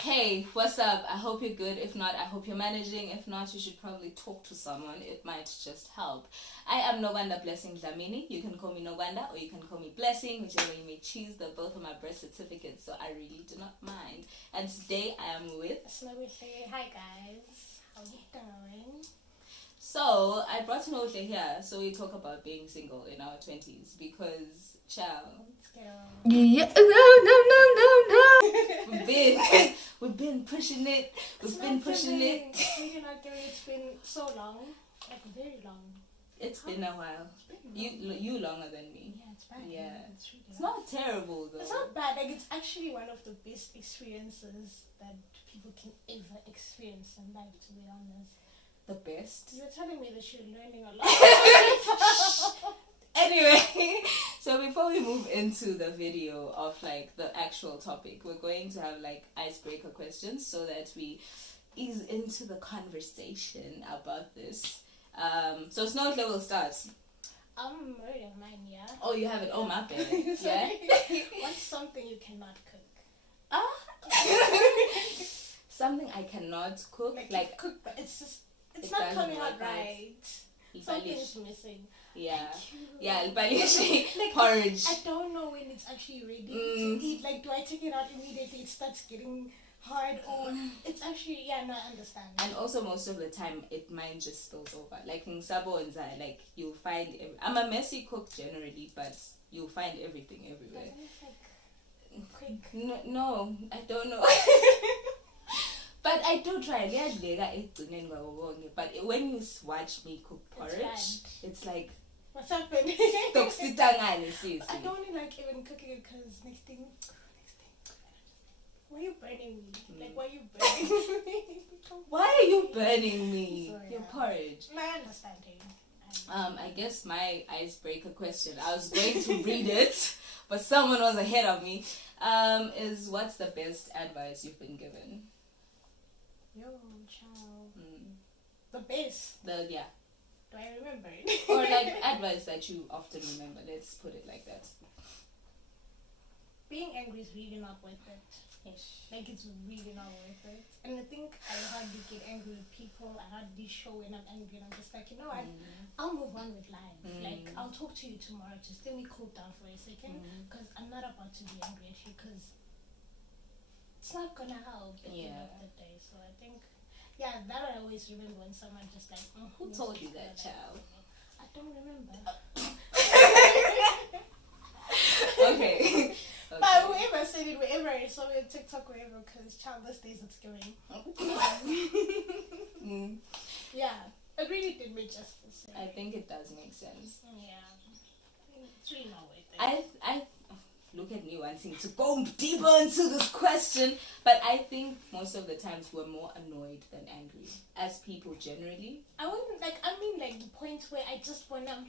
Hey, what's up? I hope you're good. If not, I hope you're managing. If not, you should probably talk to someone. It might just help. I am Noganda Blessing Dlamini. You can call me Noganda or you can call me Blessing, whichever you may choose. They're both on my birth certificate, so I really do not mind. And today I am with Hi guys, how you doing? So I brought Note here so we talk about being single in our 20s because Yeah, no. We've been pushing it. We've been pushing it. It's been so long, like very long. It's been a while. You longer than me. Yeah, it's bad. Yeah, it's really it's not terrible though. It's not bad. Like it's actually one of the best experiences that people can ever experience in life. To be honest, the best. You were telling me that you're learning a lot. Anyway, so before we move into the video of like the actual topic, we're going to have like icebreaker questions so that we ease into the conversation about this. So Snow will start. I'm already on mine, yeah. Oh, you have it. Oh, my bad. Yeah. Yeah. What's something you cannot cook? Something I cannot cook. Like cook, but it's not coming out right. Something's missing. Yeah. Yeah, like porridge. I don't know when it's actually ready to eat. Like, do I take it out immediately? It starts getting hard, or it's actually no, I understand. And also most of the time mine just spills over. Like in Sabo and Zai, like you'll find I'm a messy cook generally, but you'll find everything everywhere. Quick. No, I don't know. But I do try. But when you watch me cook porridge, it's like, what's happening? I don't really like even cooking it because next thing. Why are you burning me? Like, why are you burning me? Why are you burning me? Sorry, Your porridge. My understanding. I guess my icebreaker question, I was going to read it, but someone was ahead of me, is what's the best advice you've been given? Yo, child. The best? Do I remember it? Or like advice that you often remember, let's put it like that. Being angry is really not worth it. Like, it's really not worth it. And I think I hardly get angry with people. I hardly show when I'm angry. And I'm just like, you know what? I'll move on with life. Like, I'll talk to you tomorrow. Just let me cool down for a second. Because I'm not about to be angry at you. Because it's not going to help at the end of the day. So I think, that I always remember when someone just like, who told you that, child? I don't remember. Okay. But whoever said it, wherever I saw it, TikTok, wherever, because childless days it's giving. It really did make justice. I think it does make sense. Yeah. It's really not worth it. I look at me wanting to go deeper into this question, but I think most of the times we're more annoyed than angry as people generally. I wouldn't like the point where I just wanna.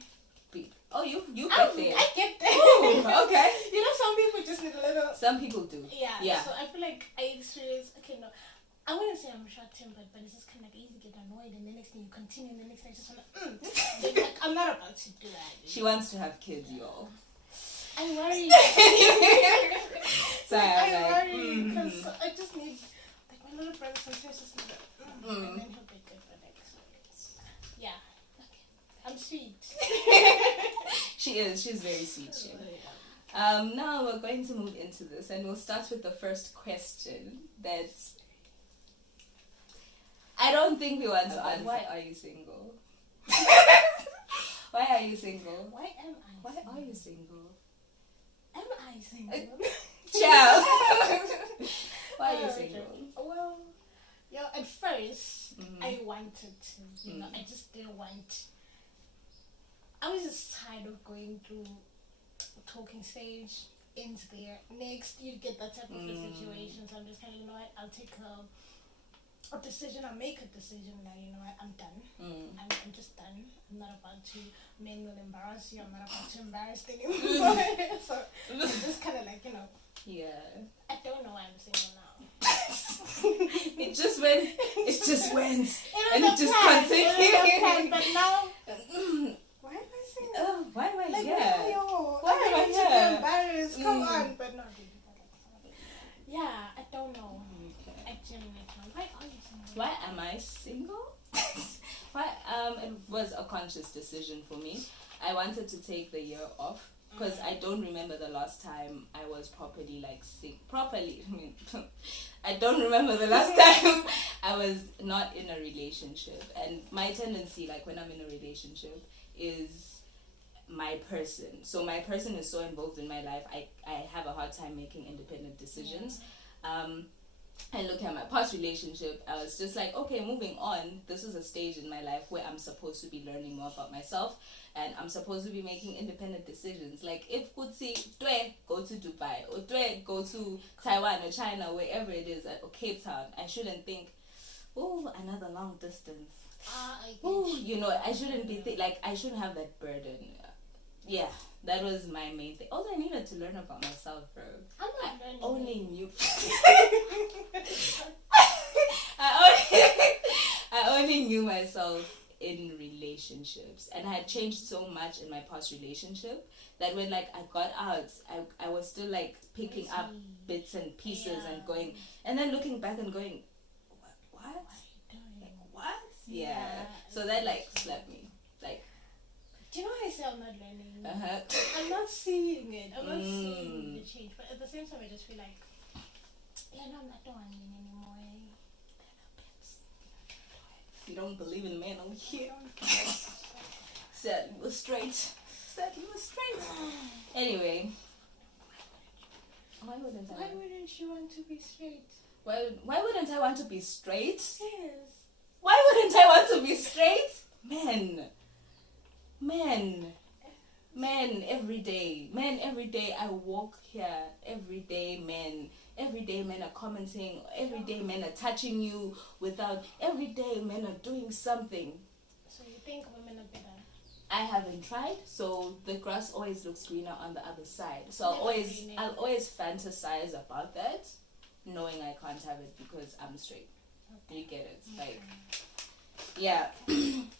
Oh, you get there. I get there. Ooh, okay. You know, some people just need a little. Some people do. Yeah. So I feel like I experience. Okay, no, I wouldn't say I'm short-tempered, but it's just kind of like easy to get annoyed, and the next thing you continue, and the next thing I just wanna. Like, I'm not about to do that. She wants to have kids, y'all. I worry. Sorry, I worry because I just need like my little brother sometimes just need and then he'll be good for next week. Yeah. I'm sweet. She is. She's very sweet. Now we're going to move into this, and we'll start with the first question. That I don't think we want to answer. Why are you single? Why are you single? Why am I? Why are you single? Am I single? Ciao. Why are you single? Well, at first I wanted to. I just didn't want. I was just tired of going through talking stage, ends there. Next, you get that type of a situation. So I'm just kind of, you know what, I'll take a decision. I'll make a decision now, you know what, I'm done. I'm just done. I'm not about to, men will embarrass you. I'm not about to embarrass anymore. So it's just kind of like, you know. Yeah. I don't know why I'm single now. It just went. And it just plan, continued. but now. Why am I single? Why am I like, here? Why am I here? Embarrassed. Come on, but not really. Yeah, I don't know. Okay. why am I single? Why? It was a conscious decision for me. I wanted to take the year off because I don't remember the last time I was properly properly. I mean, I don't remember the last time I was not in a relationship. And my tendency, like when I'm in a relationship, is my person. So my person is so involved in my life. I have a hard time making independent decisions. I look at my past relationship, I was just like, okay, moving on. This is a stage in my life where I'm supposed to be learning more about myself and I'm supposed to be making independent decisions. Like if Kutsi, go to Dubai or go to Taiwan or China, wherever it is, or Cape Town, I shouldn't think, oh, another long distance. Oh, you know, I shouldn't be I shouldn't have that burden. Yeah, that was my main thing. Also, I needed to learn about myself, bro. I only knew. I only knew myself in relationships, and I had changed so much in my past relationship that when I got out, I was still picking up bits and pieces and going, and then looking back and going, what? What? Yeah. So that slapped me. Do you know how I say I'm not learning? I'm not seeing it. I'm not seeing the change. But at the same time, I just feel like, I'm not doing anymore. You don't believe in men over here. Said you were straight. Anyway. Why wouldn't you want to be straight? Why wouldn't I want to be straight? Yes. Why wouldn't I want to be straight? Men every day I walk here, every day men are commenting, every day men are touching you every day men are doing something. So you think women are better? I haven't tried, so the grass always looks greener on the other side. So I'll always fantasize about that, knowing I can't have it because I'm straight. Okay. You get it? Okay. Yeah.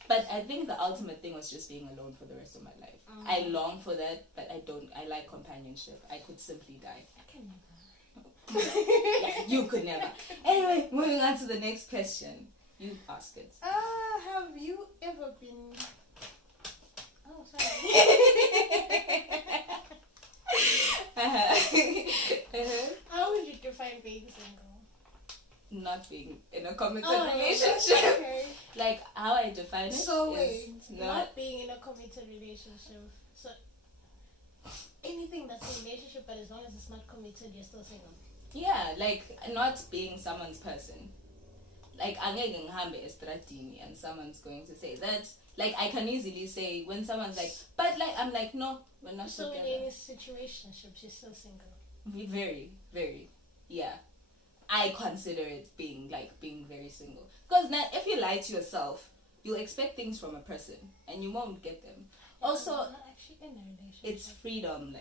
But I think the ultimate thing was just being alone for the rest of my life. I long for that, but I like companionship. I could simply die. I can never. Yeah, you could never. Anyway, moving on to the next question. You ask it. Have you ever been... Oh, sorry. How would you define being single? Not being in a committed relationship. Okay. How I define it. So wait, not being in a committed relationship. So anything that's a relationship, but as long as it's not committed, you're still single. Yeah, not being someone's person. Angeke ngihambe estradini and someone's going to say that. I can easily say when someone's but I'm no, we're not so together. So in any situationship, you're still single. Very, very, yeah. I consider it being very single. Because now, if you lie to yourself, you'll expect things from a person, and you won't get them. Also, not actually in a relationship. It's freedom.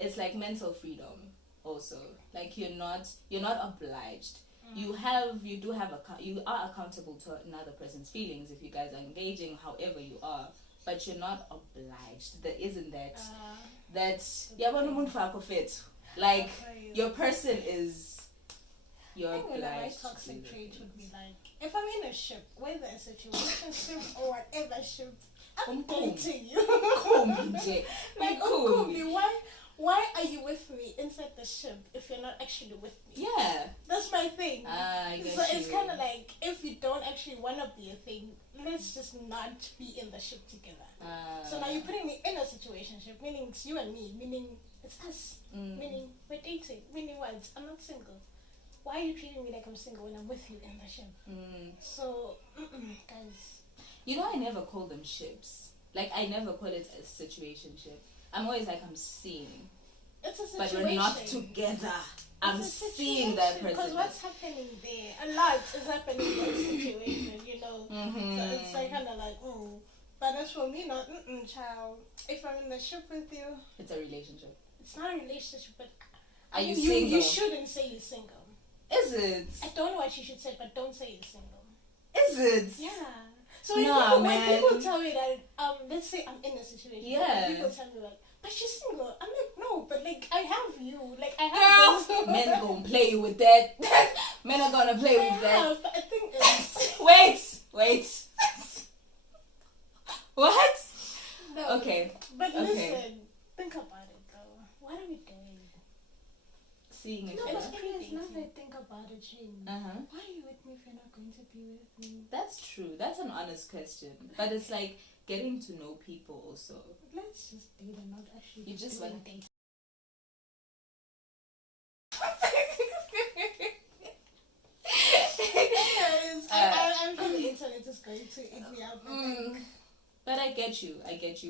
It's mental freedom. Also, you're not obliged. You are accountable to another person's feelings if you guys are engaging, however you are, but you're not obliged. There isn't that. Your person is. You're obliged. My toxic trait would be if I'm in a ship, whether it's a situationship or whatever ship, I'm dating you. Why are you with me inside the ship if you're not actually with me? Yeah. That's my thing. So it's kind of if you don't actually want to be a thing, let's just not be in the ship together. So now you're putting me in a situationship, meaning it's you and me, meaning it's us, meaning we're dating, meaning what? I'm not single. Why are you treating me like I'm single when I'm with you in the ship? So, guys. You know, I never call them ships. I never call it a situationship. I'm always I'm seeing. It's a situation. But we're not together. I'm seeing that person. Because what's happening there? A lot is happening in that situation, you know. So it's kind of But as for me, not, child. If I'm in the ship with you. It's a relationship. It's not a relationship, but. Are you single? You shouldn't say you're single. Is it? I don't know what you should say, but don't say you're single. Is it? Yeah. So when people tell me that, let's say I'm in a situation. Yeah. People tell me but you're single. I'm no, but I have you. I have. Girl, men are gonna play with that. Men are gonna play with that. But I think Wait. What? No. Okay. But listen, think about it though. What are we doing? Seeing if No, you're but anyways, now that I think about it, Shane, why are you with me if you're not going to be with me? That's true. That's an honest question. But it's like getting to know people also. Let's just date and not actually. You just want date. I'm sure the internet is going to eat me up. But I get you.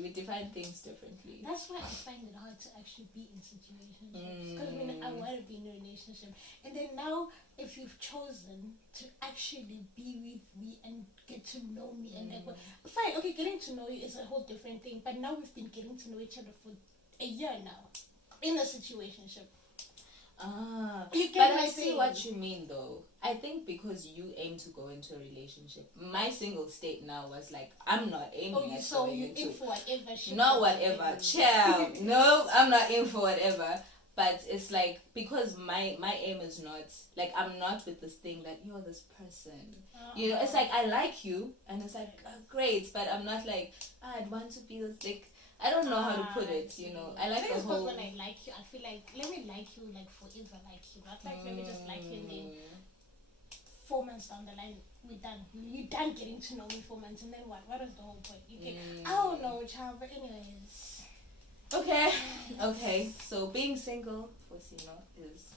We define things differently. That's why I find it hard to actually be in situationships. Because I want to be in a relationship. And then now, if you've chosen to actually be with me and get to know me, and fine, okay, getting to know you is a whole different thing. But now we've been getting to know each other for a year now in a situationship. But I see what you mean though. I think because you aim to go into a relationship. My single state now was like, I'm not aiming at so going you into in for whatever. Not whatever. Child. No, I'm not in for whatever. But it's like, because my aim is not, like, I'm not with this thing that you're this person. You know, it's like, I like you, and it's like, great, but I'm not like, I'd want to be this, like, I don't know how to put it, you know. I like the whole... when I like you, I feel like, let me like you, like, forever like you. Not like, let me just like you and then 4 months down the line, we're done. You're done getting to know me 4 months, and then what? What is the whole point? You can, I don't know, child, but anyways. Okay. So being single for Sino is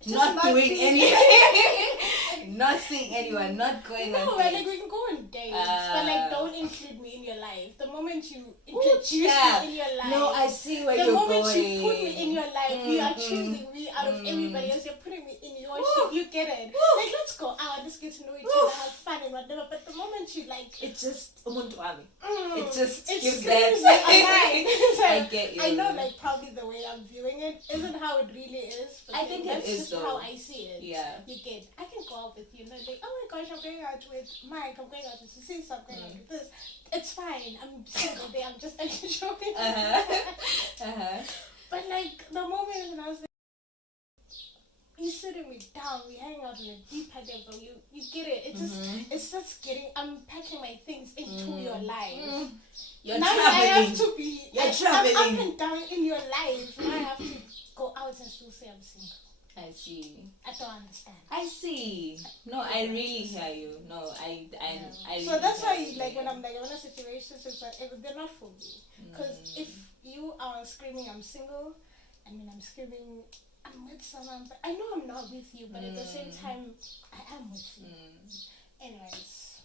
Just not doing being anything, not seeing anyone, not going on No, dates. like we can go on dates, but like don't include me in your life. The moment you introduce me in your life, no, I see where the you're going. moment you put me in your life, you are choosing me out of everybody else. You're putting me in your shit. You get it? Like let's go out, let's get to know each other, have fun and whatever. But the moment you like, it just it just it gives screams that. so I get you. I know, like probably the way I'm viewing it isn't how it really is. But I think it that's is just though. how I see it. Yeah. You get. I can go out with you, and like, oh my gosh, I'm going out with Mike. I'm going out with Cecilia. I'm going out with this. It's fine. I'm single. I'm just enjoying. But like the moment when I was like, you sitting me down, we hang out in a deeper level. You get it. It just it starts getting. I'm packing my things into your life. You're now traveling. I have to be. You're traveling. I'm up and down in your life. Now I have to go out and still say I'm single. I see. I don't understand. I see. No, I really hear you. No, I really so that's why, you. like, when I'm like, in a situation, whatever, they're not for me. Because if you are screaming, I'm single, I mean, I'm screaming, I'm with someone, but I know I'm not with you, but at the same time, I am with you. Anyways.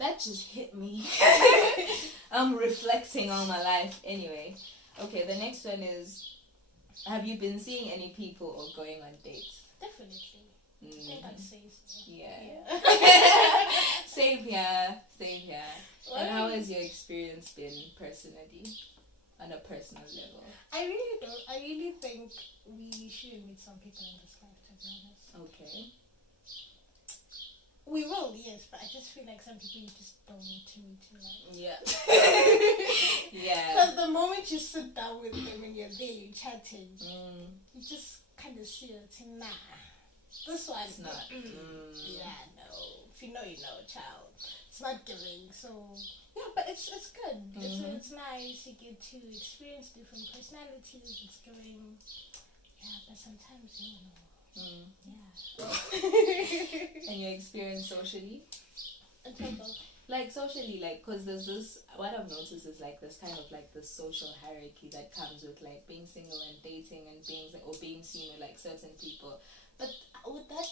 That just hit me. I'm reflecting on my life. Anyway. Okay, the next one is, have you been seeing any people or going on dates? Definitely. I think I'd say so. Yeah. Same here. And how has your experience been personally? On a personal level? I really think we should meet some people in this life, to be honest. Okay. We will, yes, but I just feel like some people you just don't need to meet in life. Yeah. Yeah. Because the moment you sit down with them and you're there, you're chatting, you just kind of see it. Nah, this one's not. Yeah, no. If you know, you know, child. It's not giving. So yeah, but it's good. It's nice. You get to experience different personalities. It's giving. Yeah, but sometimes you know. Yeah. And your experience socially? In terms of like socially, like, because there's this, what I've noticed is like this kind of like this social hierarchy that comes with like being single and dating and being, or being seen with like certain people. But with that,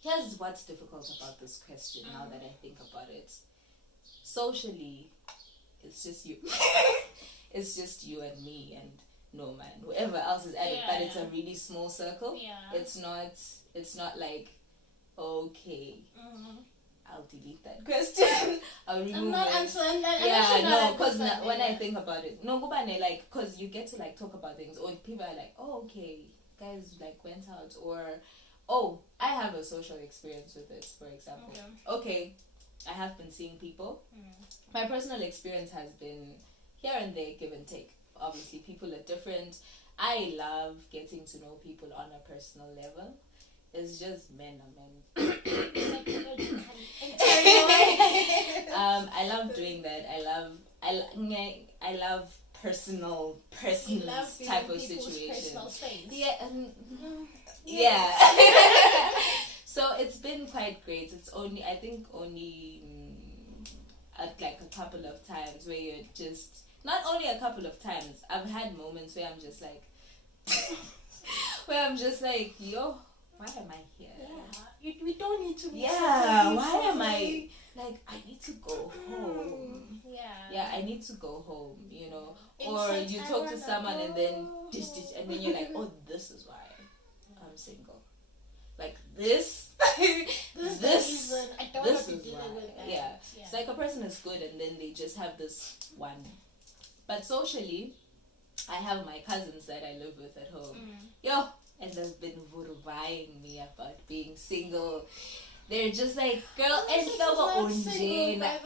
here's what's difficult about this question now that I think about it. Socially, it's just you. It's just you and me and no man, whoever else is added, but it's a really small circle. It's not like, okay, I'll delete that question. I'll remove I'm not it. answering that. Yeah, no, because when I think about it, no, go back, like, because you get to like talk about things, or people are like, oh, okay, guys like went out, or oh, I have a social experience with this, for example. Okay, I have been seeing people. My personal experience has been here and there, give and take. Obviously, people are different. I love getting to know people on a personal level. It's just men are men. I love doing that. I love personal type of situations. Yeah, yeah. So it's been quite great. It's only at like a couple of times where you're just not only a couple of times. I've had moments where I'm just like, yo, why am I here? Yeah, we don't need to. Yeah, why am I like? I need to go home. Yeah, I need to go home. You know, or you talk to someone and then and then you're like, oh, this is why I'm single. Like this, this I don't this have to is deal why. with that. Yeah, it's like a person is good and then they just have this one. But socially, I have my cousins that I live with at home. Yo, and they've been vuruvaying me about being single. They're just like, girl, enhloko unjena.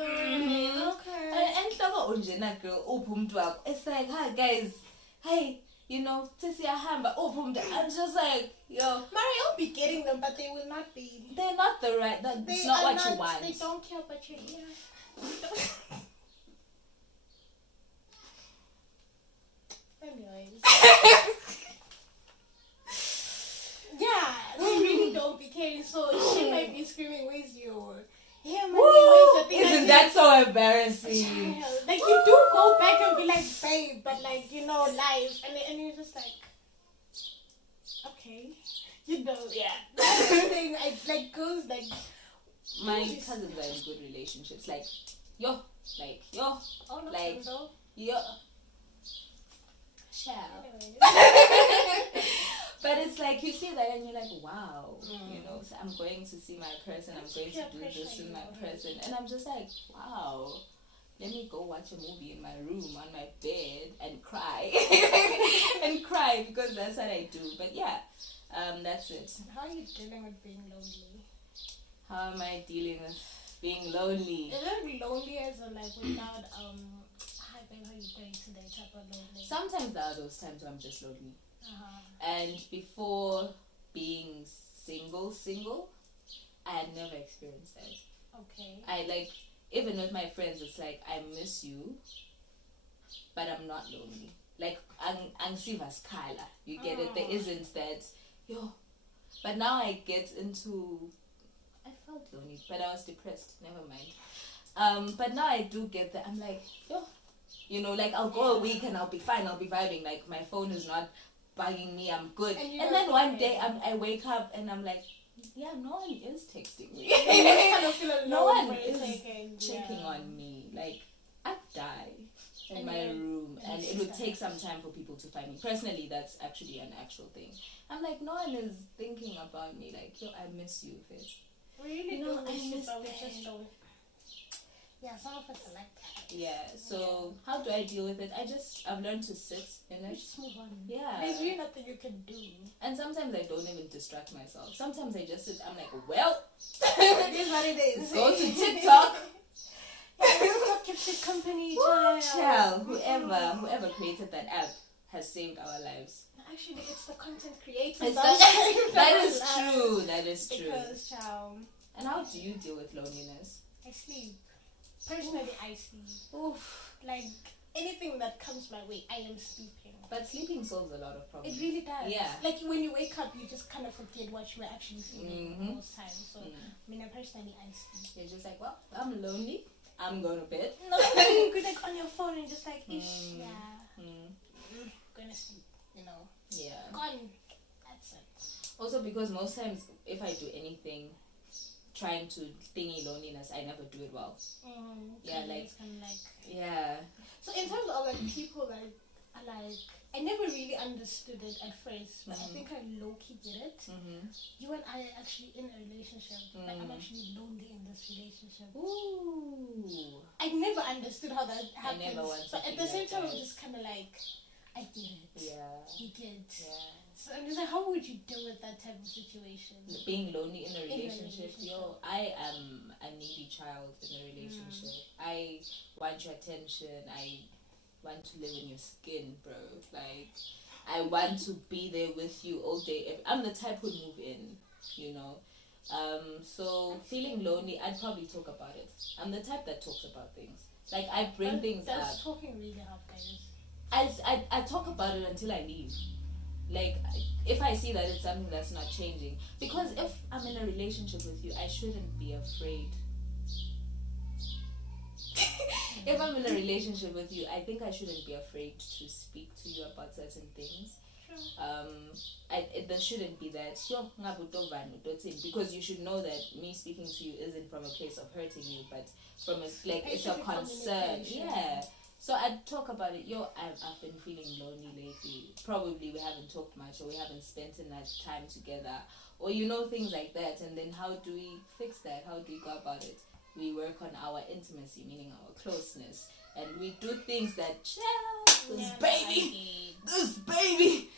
Enhloko unjena, girl, upumtu wakho. It's like, hi guys, hey, you know, tisiyahamba upumtu. I'm just like, yo, Mari, I'll be getting them, but they will not be. They're not the right. That's not what you want. They don't care about your hair. Anyways. Yeah, they really don't be caring. So she might be screaming, "Where's your hair, money? Where's your thing?" Isn't that so embarrassing? Child. Like you do go back and be like, "Babe," but like life, and you're just like, okay, yeah. That's the thing. I like girls like. My cousins are in good relationships. Like, yo, Oh, no, like, though. yo. Anyway. But it's like you see that and you're like, wow, you know, so I'm going to see my person, I'm going to do this with my person, and I'm just like, wow, let me go watch a movie in my room on my bed and cry because that's what I do. But yeah, that's it. How are you dealing with being lonely? How am I dealing with being lonely? Is it lonely as a like without hi babe, how you doing today type of lonely? Sometimes there are those times where I'm just lonely. And before being single, I had never experienced that. Okay. I like, even with my friends, it's like, I miss you, but I'm not lonely. Like, I'm Siva's Kala. You get it? There isn't that, yo. But now I get into, I felt lonely, but I was depressed. Never mind. But now I do get that. I'm like, yo. You know, like, I'll go a week and I'll be fine. I'll be vibing. Like, my phone is not bugging me. I'm good. And then one day I wake up and I'm like, yeah, no one is texting me. No one is checking on me. Like, I'd die in my room, and it would take some time for people to find me. Personally, that's actually an actual thing. I'm like, no one is thinking about me. Like, yo, I miss you, Fizz. Really, you know, I miss but we just don't. Yeah, some of us are like that. Yeah, so how do I deal with it? I've learned to sit in it. Just move on. Yeah. There's really nothing you can do. And sometimes I don't even distract myself. Sometimes I just sit, I'm like, well, it is what it is. Go to TikTok. TikTok keeps you company, child. Whoever created that app has saved our lives. Actually, it's the content creators. That is true. That is true. Because, child. And how do you deal with loneliness? I sleep. Personally, I sleep. Oof. Like, anything that comes my way, I am sleeping. But sleeping solves a lot of problems. It really does. Yeah. Like, when you wake up, you just kind of forget what you were actually feeling most times. So, I mean, personally, I sleep. You're just like, well, I'm lonely. I'm going to bed. No, you could, like, on your phone and just like, ish, gonna sleep, you know. Yeah. Gone. That's it. Also, because most times, if I do anything trying to thingy loneliness, I never do it well. Yeah, like, kind of like, yeah. So in terms of like people like I never really understood it at first, but I think I low-key get it. You and I are actually in a relationship, but I'm actually lonely in this relationship. Ooh. I never understood how that happens. I never want to, but at the same time, I'm just kind of like, I get it. Yeah. You get. Yeah. So I'm just like, how would you deal with that type of situation? Being lonely in a relationship. Yo, I am a needy child in a relationship. I want your attention. I want to live in your skin, bro. Like, I want to be there with you all day. I'm the type who move in, you know. So feeling lonely, I'd probably talk about it. I'm the type that talks about things. Like I bring things up. Does talking really help, guys? I talk about it until I leave. Like if I see that it's something that's not changing, because if I'm in a relationship with you, I shouldn't be afraid. If I'm in a relationship with you, I think I shouldn't be afraid to speak to you about certain things. There shouldn't be that because you should know that me speaking to you isn't from a place of hurting you, but from it's a concern. Yeah. So I'd talk about it. I've been feeling lonely lately. Probably we haven't talked much, or we haven't spent enough time together, or things like that. And then how do we fix that? How do we go about it? We work on our intimacy, meaning our closeness, and we do things that this baby.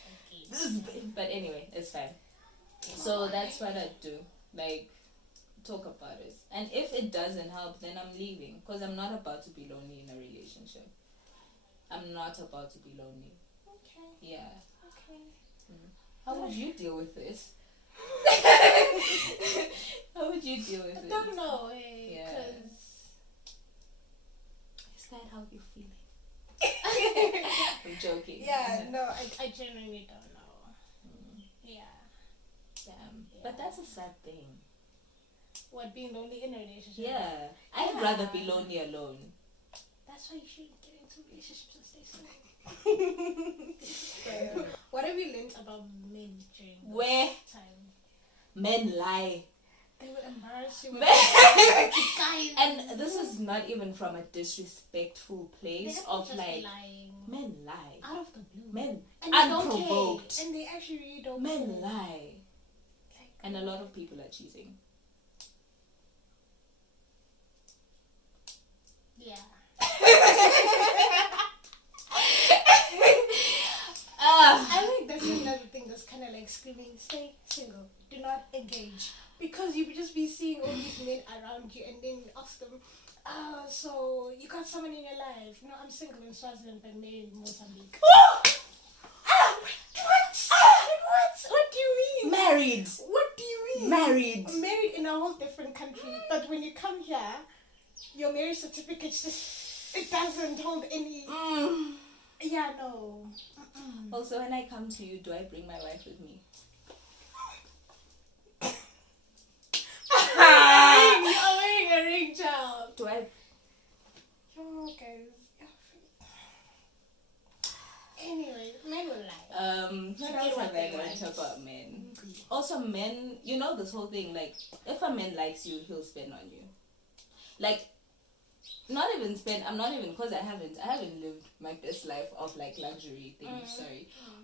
But anyway, it's fine. So that's what I do. Like, talk about it. And if it doesn't help, then I'm leaving, because I'm not about to be lonely in a relationship. I'm not about to be lonely. Okay. Yeah. Okay. How would you deal with this? How would you deal with it? I don't know. Yeah. Is that how you're feeling? I'm joking. Yeah, no, I genuinely don't know. Yeah. Damn. But that's a sad thing. What, being lonely in a relationship? Yeah. I'd rather be lonely alone. That's why you shouldn't get into relationships and stay single. What have you learned about men during this time? Men lie. They would embarrass you. Guys. And this is not even from a disrespectful place of like lying. Men lie out of the blue. Men and unprovoked. And they actually really don't. Men lie. And a lot of people are cheating. Yeah. I think that's another thing that's kind of like screaming, stay single, do not engage. Because you would just be seeing all these men around you, and then you ask them, so you got someone in your life? No, I'm single in Swaziland but married in Mozambique. What? What do you mean? Married. What do you mean? Married in a whole different country. But when you come here, your marriage certificate it doesn't hold any. Yeah, no. Also, when I come to you, do I bring my wife with me? You're wearing a ring, child. Do I? Okay. Anyway, men will lie. What else have I learned about men? Also, men, this whole thing, like, if a man likes you, he'll spend on you. Like, because I haven't lived my best life of like luxury things,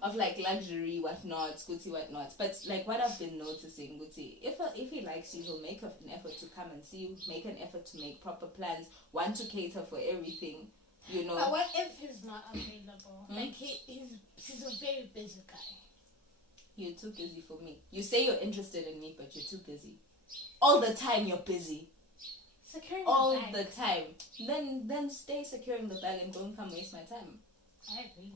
of like luxury whatnot, scooty whatnot. But like what I've been noticing, Guti, if he likes you, he'll make an effort to come and see you, make an effort to make proper plans, want to cater for everything, But what if he's not available? Like he's a very busy guy. You're too busy for me. You say you're interested in me, but you're too busy. All the time you're busy. Securing all the bag. The time. Then stay securing the bag and don't come waste my time. I agree.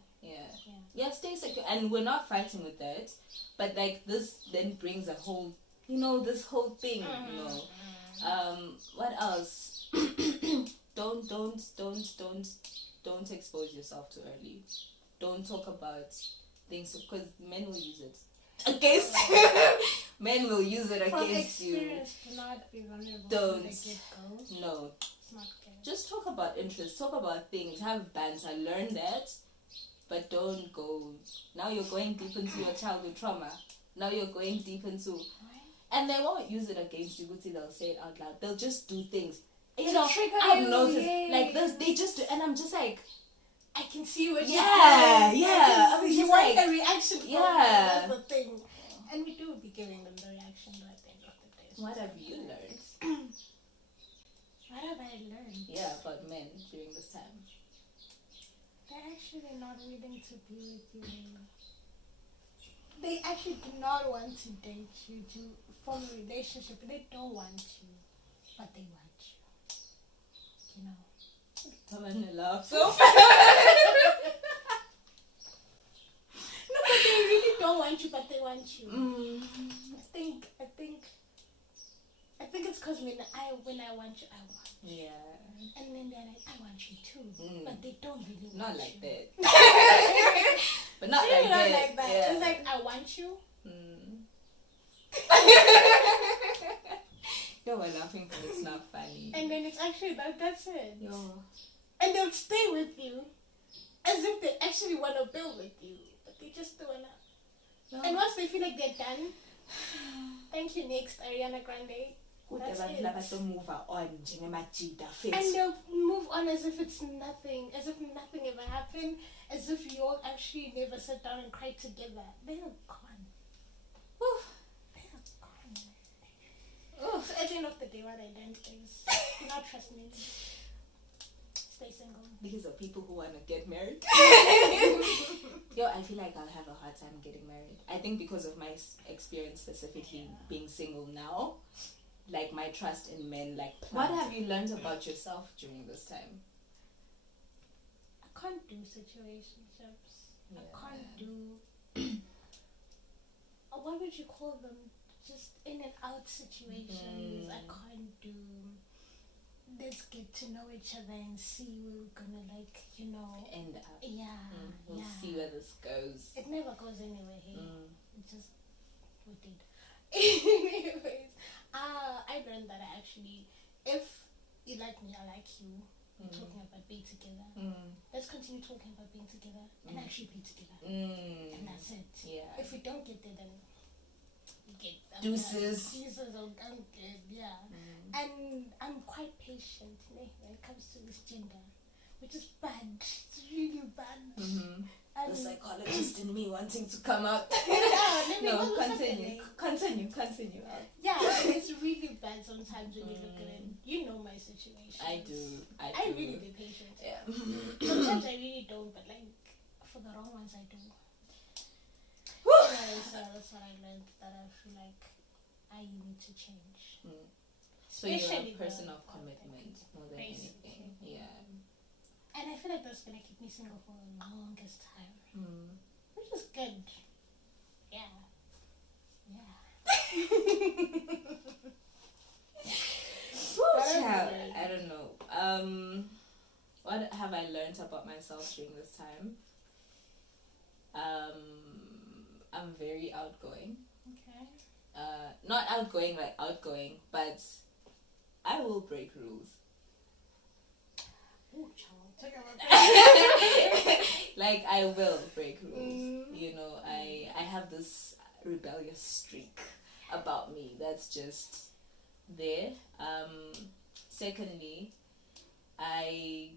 Yeah, stay secure. And we're not fighting with that. But like this then brings a whole this whole thing, what else? don't expose yourself too early. Don't talk about things because men will use it against men will use it against you. Do not be vulnerable. Don't. No. It's not good. Just talk about interests, talk about things, have banter, learn that, but don't go. Now you're going deep into your childhood trauma. Now you're going deep into, and they won't use it against you. They'll say it out loud. They'll just do things. I've noticed like this. They just do, and I'm just like, I can see what you're doing. I mean, you want a reaction from them, that's the thing. And we do be giving them the reaction at the end of the day. What have you learned? What have I learned? Yeah, about men during this time. They're actually not willing to be with you. They actually do not want to date you, to form a relationship. They don't want you, but they want you. I'm gonna laugh so No, but they really don't want you, but they want you. I think think it's because when I want you, I want you. Yeah. And then they're like, I want you too. But they don't really want Not like you. that. But not Really like not that. like that. Yeah. It's like, I want you. Yo, we're laughing but it's not funny. And then it's actually that's it. Yo. And they'll stay with you as if they actually want to build with you. But they just don't want to. Yo. And once they feel like they're done, thank you, next, Ariana Grande. That's it. And they'll move on as if it's nothing, as if nothing ever happened, as if you all actually never sat down and cried together. They're gone. Whew. They're gone. So at the end of the day, what I learned is, do not trust me. Stay single. These are people who want to get married. Yo, I feel like I'll have a hard time getting married. I think because of my experience specifically being single now, like my trust in men, like what have you learned about yourself during this time? I can't do situationships. Yeah. I can't do what would you call them? Just in and out situations. I can't do let's get to know each other and see where we're gonna End up. Yeah. We'll see where this goes. It never goes anywhere here. It just we did. Anyways, I learned that if you like me, I like you. We're talking about being together. Let's continue talking about being together and actually be together. And that's it. Yeah. If we don't get there, then we get deuces. Yeah. And I'm quite patient when it comes to this gender, which is bad. It's really bad. The psychologist in me wanting to come out. No, continue. Yeah, it's really bad sometimes when you look at it. You know my situation. I do. I really be patient. Yeah. Sometimes I really don't, but like for the wrong ones I do. So that's what I learned, that I feel like I need to change. So you're a person of commitment more than anything. Yeah. And I feel like that's gonna keep me single for the longest time. Which is good. Yeah. I don't know. What have I learned about myself during this time? I'm very outgoing. Okay. Not outgoing like outgoing, but I will break rules. Oh, child. Like I will break rules. I have this rebellious streak about me that's just there. Secondly, I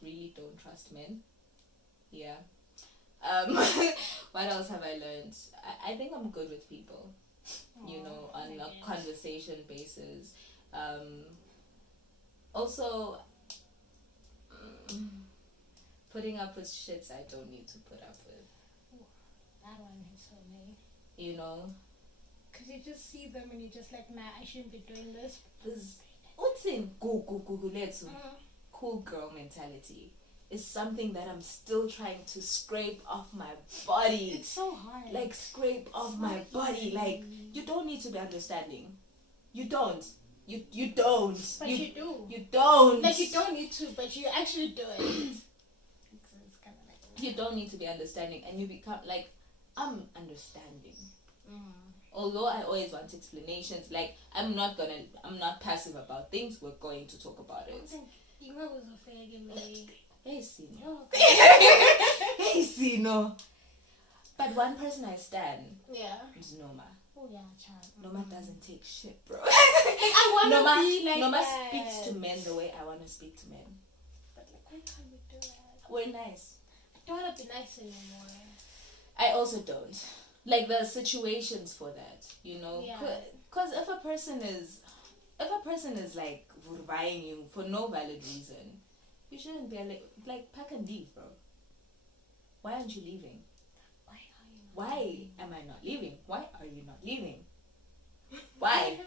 really don't trust men. Yeah. What else have I learned? I think I'm good with people. On a conversation basis. Also, putting up with shits I don't need to put up with. That one hits for me. Because you just see them and you're just like, nah, I shouldn't be doing this. What's in go, let's cool girl mentality is something that I'm still trying to scrape off my body. It's so hard. Like, scrape off my body. Like, you don't need to be understanding. You don't. You don't. But you do. You don't. Like, you don't need to, but you actually do it. It's kind of like you don't need to be understanding, and you become like, I'm understanding. Although I always want explanations, like I'm not passive about things. We're going to talk about it. You know who's a fair game. Hey, Sino. Hey, Sino. But one person I stand is Noma. Oh yeah, child. Noma doesn't take shit, bro. I wanna be like Noma that. speaks to men the way I want to speak to men. But like, why can't we do that? We're nice. I don't wanna be nice anymore. I also don't. Like, there are situations for that, Because if a person is like vying you for no valid reason, you shouldn't be like pack and leave, bro. Why aren't you leaving? Why am I not leaving? Why are you not leaving? Why?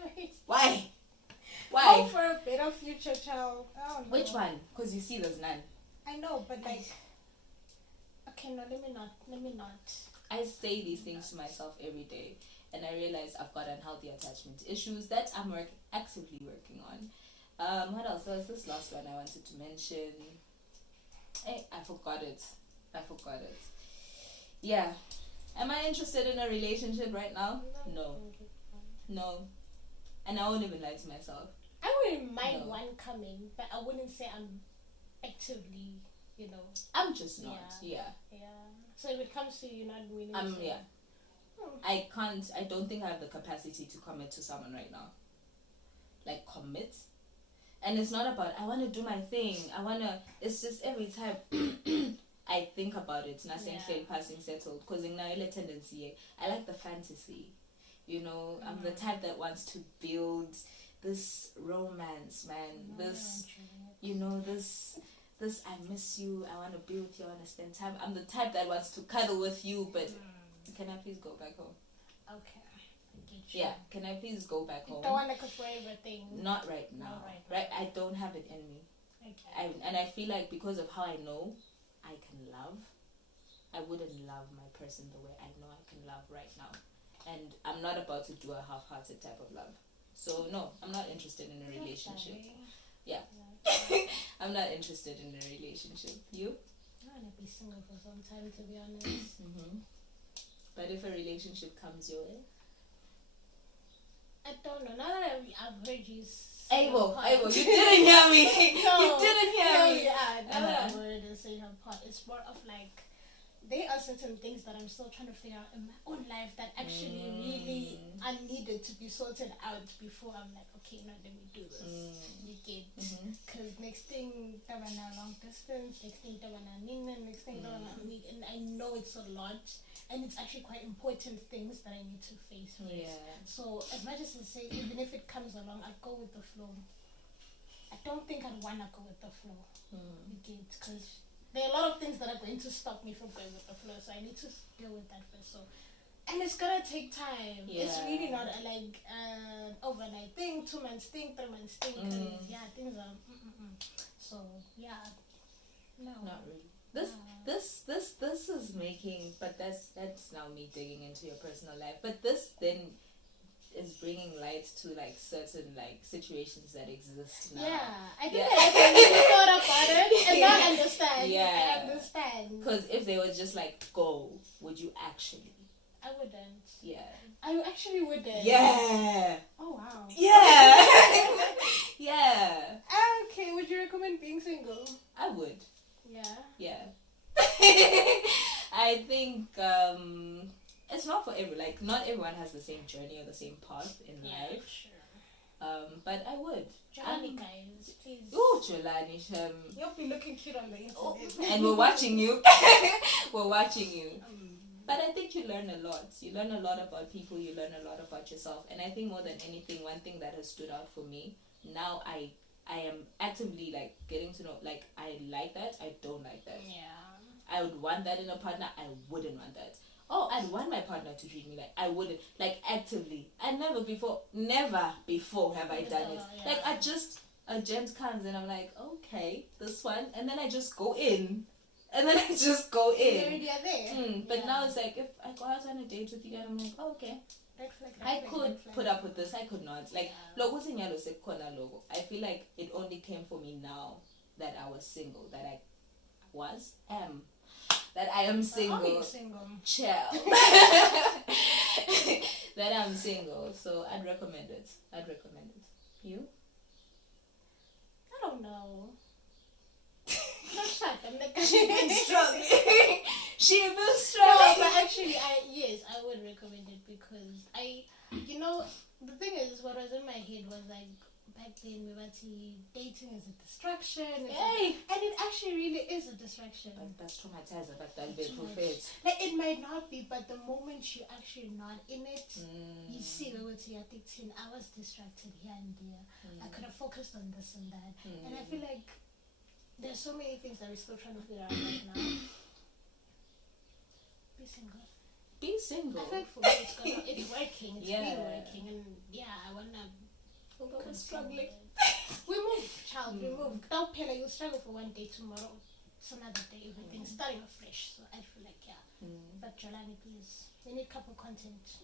Hope for a better future, child. Oh, no. Which one? Because you see, there's none. I know, but like, okay, no, let me not. I say these things to myself every day, and I realized I've got unhealthy attachment issues that I'm actively working on. What else? There was this last one I wanted to mention. Hey, I forgot it. Yeah. Am I interested in a relationship right now? No. And I won't even lie to myself. I wouldn't mind one coming, but I wouldn't say I'm actively, I'm just not. Yeah. So if it comes to you not willing I don't think I have the capacity to commit to someone right now. Like, commit. And it's not about, I want to do my thing. It's just every time I think about it, nothing passing settled. Because in now, tendency, I like the fantasy. I'm the type that wants to build this romance, man. This I miss you, I want to be with you, I want to spend time. I'm the type that wants to cuddle with you, but can I please go back home? Okay. Yeah, can I please go back home? You don't want like a forever thing. Not right now. Right? I don't have it in me. Okay. And I feel like because of how I know I can love, I wouldn't love my person the way I know I can love right now. And I'm not about to do a half-hearted type of love. So no, I'm not interested in a relationship. Yeah. I'm not interested in a relationship. You? I want to be single for some time, to be honest. But if a relationship comes your way? I don't know. Now that I've heard you Able, you didn't hear me. You didn't hear me. Yeah, now that I've heard you say her part, it's more of like, there are certain things that I'm still trying to figure out in my own life that actually really are needed to be sorted out before I'm like, okay, now let me do this. You get? Because next thing, I'm long distance, next thing, I'm next thing, and I know it's a lot, and it's actually quite important things that I need to face first. Yeah. So as much as I say, even if it comes along, I'd go with the flow. I don't think I'd want to go with the flow. You get? Because there are a lot of things that are going to stop me from going with the flow, so I need to deal with that first. So, and it's gonna take time. Yeah. It's really not like overnight thing, 2 months thing, 3 months thing. Things are. So no, not really. This is making, but that's now me digging into your personal life. But this then is bringing light to like certain like situations that exist now. Yeah, I think I really thought about it and I understand. Yeah, I understand. Because if they were just like go, would you actually? I wouldn't. Yeah. I actually wouldn't. Yeah. Oh wow. Yeah. Yeah. Okay. Would you recommend being single? I would. Yeah. Yeah. I think it's not for everyone. Like, not everyone has the same journey or the same path in life. Sure. But I would. Jelani, guys, please. Oh, Jelani. You'll be looking cute on the internet. And we're watching you. We're watching you. But I think you learn a lot. You learn a lot about people. You learn a lot about yourself. And I think more than anything, one thing that has stood out for me, now I am actively, like, getting to know, like, I like that. I don't like that. Yeah. I would want that in a partner. I wouldn't want that. Oh, I'd want my partner to treat me like I wouldn't, like, actively. Never before have I done it. Yeah. Like, a gent comes and I'm like, okay, this one, and then I just go in. And then I just go in. You're already there. But now it's like, if I go out on a date with you guys, I'm like, oh, okay. I could put up with this, I could not. Like, I feel like it only came for me now that I was single, that I am single. Chill. That I'm single. So I'd recommend it. You? I don't know. She been struggling. No, but actually, I would recommend it because the thing is, what was in my head was like, back then we were dating is a distraction. And it actually really is a distraction. But that's traumatizing. But that bit for it. Like, it might not be, but the moment you're actually not in it, you see we were addicted. I was distracted here and there. I could have focused on this and that. And I feel like there's so many things that we're still trying to figure out right now. Be single. I think for me it's working. It's been working. And I wanna. Although we're struggling. We move. Don't pay, you'll struggle for one day, tomorrow it's another day, everything's starting afresh. So I feel like But Jolani, please, we need couple content.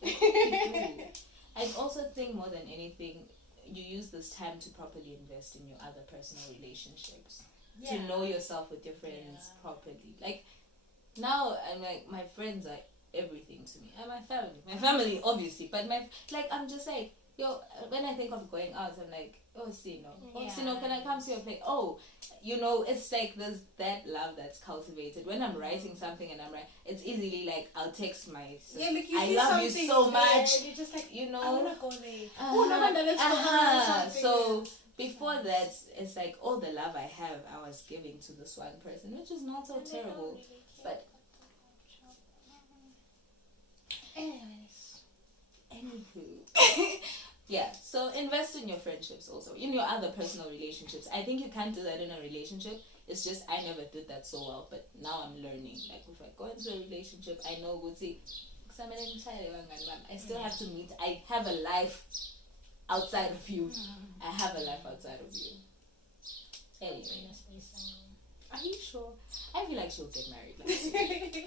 I also think more than anything, you use this time to properly invest in your other personal relationships. To know yourself with your friends properly. Like, now I'm like, my friends are everything to me. And my family obviously, but I'm just like, yo, when I think of going out, I'm like, oh, Sino, can I come to your place? Oh, it's like there's that love that's cultivated. When I'm writing something and it's easily like, I'll text my sister, I love you so much. You're just like, I wanna go there. Let's go. So before that, it's like all the love I have, I was giving to this one person, which is not so terrible. But anywho. Yeah, so invest in your friendships also, in your other personal relationships. I think you can't do that in a relationship. It's just I never did that so well, but now I'm learning. Like, if I go into a relationship, I know I still have to meet. I have a life outside of you. I have a life outside of you. Anyway. Are you sure? I feel like she'll get married.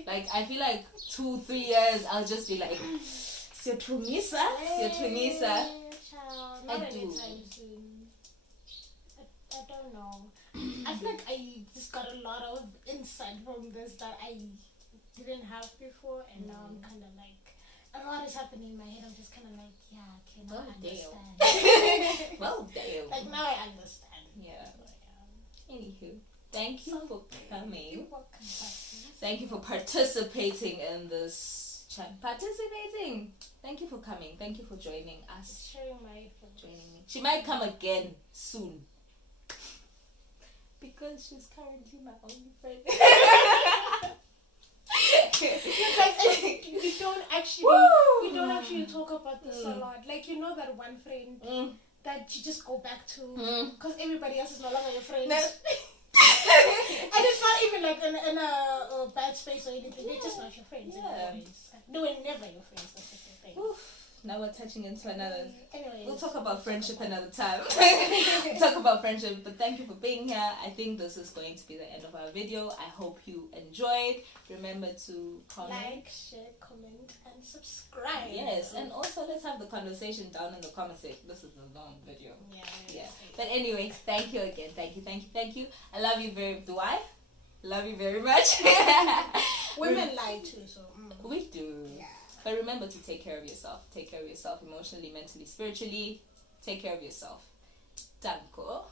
Like I feel like 2-3 years, I'll just be like, Tunisa. Not anytime soon. I don't know. I feel like I just got a lot of insight from this that I didn't have before, and now I'm kind of like, a lot is happening in my head. I'm just kind of like, I understand. Well, damn. Like, now I understand. Yeah. Anywho, thank you for coming. Thank you for participating in this. Thank you for coming. Thank you for joining us. Joining me. She might come again soon. Because she's currently my only friend. we don't actually talk about this a lot. Like, that one friend that you just go back to because everybody else is no longer your friend. And it's not even like in a bad space or anything. They're just not your friends. No, we're never your friends. That's the thing. Now we're touching into another. Anyways, we'll talk about friendship another time. We'll talk about friendship, but thank you for being here. I think this is going to be the end of our video. I hope you enjoyed. Remember to comment, like, share, comment, and subscribe. Yes, and also let's have the conversation down in the comment section. This is a long video. Yeah. But anyway, thank you again. Thank you. I love you love you very much. Women lie too, so we do. Yeah. But remember to take care of yourself. Take care of yourself emotionally, mentally, spiritually. Take care of yourself. Danko.